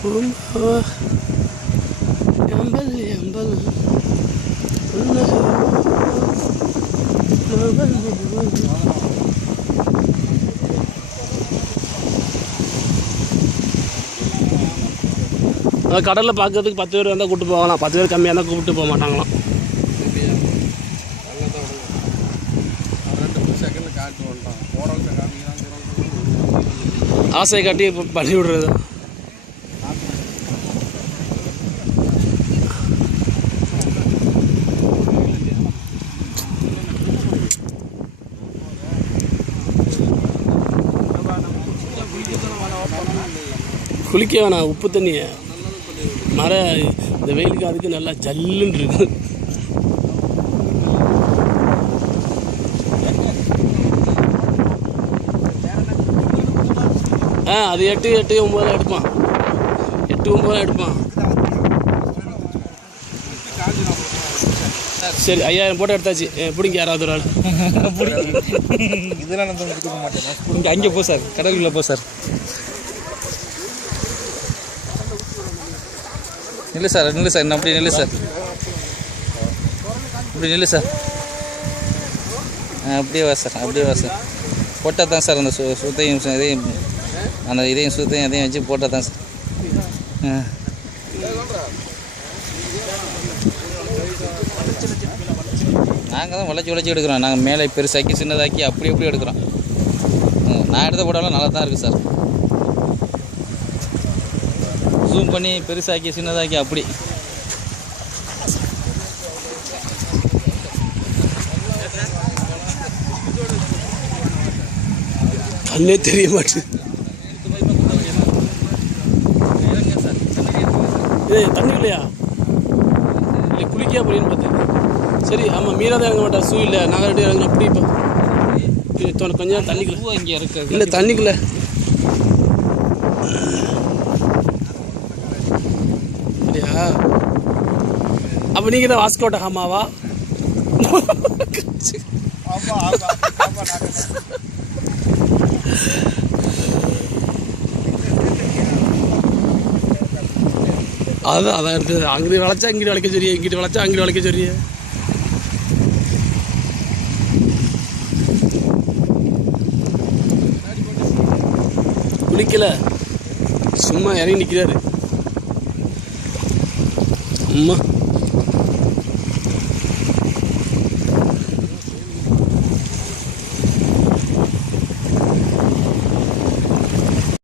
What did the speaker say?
எம்பல் எம்பல் கடலில் பார்க்கறதுக்கு 10 பேர் வந்தால் கூப்பிட்டு போகலாம். 10 பேர் கம்மியாக இருந்தால் கூப்பிட்டு போக மாட்டாங்களாம். ஆசையை காட்டி பண்ணி விடுறது. குளிக்க வேணாம், உப்பு தண்ணியை மர இந்த வெயிலுக்கு அதுக்கு நல்லா ஜல்லுன்னு இருக்கு. அது 8 9 எடுப்பான். 8 9 எடுப்பான். சரி 5000 போட்டோ எடுத்தாச்சு. பிடிங்க யாராவது ஒரு ஆள். இதெல்லாம் நான் கொடுக்க மாட்டேன். இங்கே அங்கே போ சார், கடலுக்குள்ளே போ சார். நில்லு சார், நில்லு சார், அப்படி நில்லு சார், இப்படி நில்லு சார். அப்படியே வா சார், அப்படியே வா சார். போட்டால் தான் சார் அந்த சுத்தையும் இதையும் அந்த இதையும் சுத்தையும் அதையும் வச்சு போட்டால் தான் சார். நாங்கள் தான் உழைச்சி எடுக்கிறோம். நாங்கள் மேலே பெருசாக்கி சின்னதாக்கி அப்படி எடுக்கிறோம். நான் எடுத்த போட்டாலும் நல்லா தான் இருக்குது சார். ஜூம் பண்ணி பெருசாக்கி சின்னதாக்கி அப்படி. கண்ணே தெரிய மாட்டேது. தண்ணி இல்லையா? இல்லை குளிக்கா போறீன்னு பார்த்தேன். சரி ஆமாம், மீனா தான் இறங்க மாட்டா. ஷூ இல்லை, நாங்கள் ரெண்டு இறங்கணும். அப்படி இப்போ கொஞ்சம் தண்ணிக்குள்ள இங்கே இருக்கு. இல்லை தண்ணிக்குள்ள அப்படியா? அப்போ நீங்கள் தான் வாஸ்கோட்ட ஹாமாவா? அதான் எடுத்து அங்கே விளைச்சா இங்கிட்டு விளைக்க சொல்லியே, இங்கிட்டு விளைச்சா அங்கிட்டு விளைக்க சொல்லியே. குளிக்கல, சும்மா இறங்கி நிற்கிறாரு. அம்மா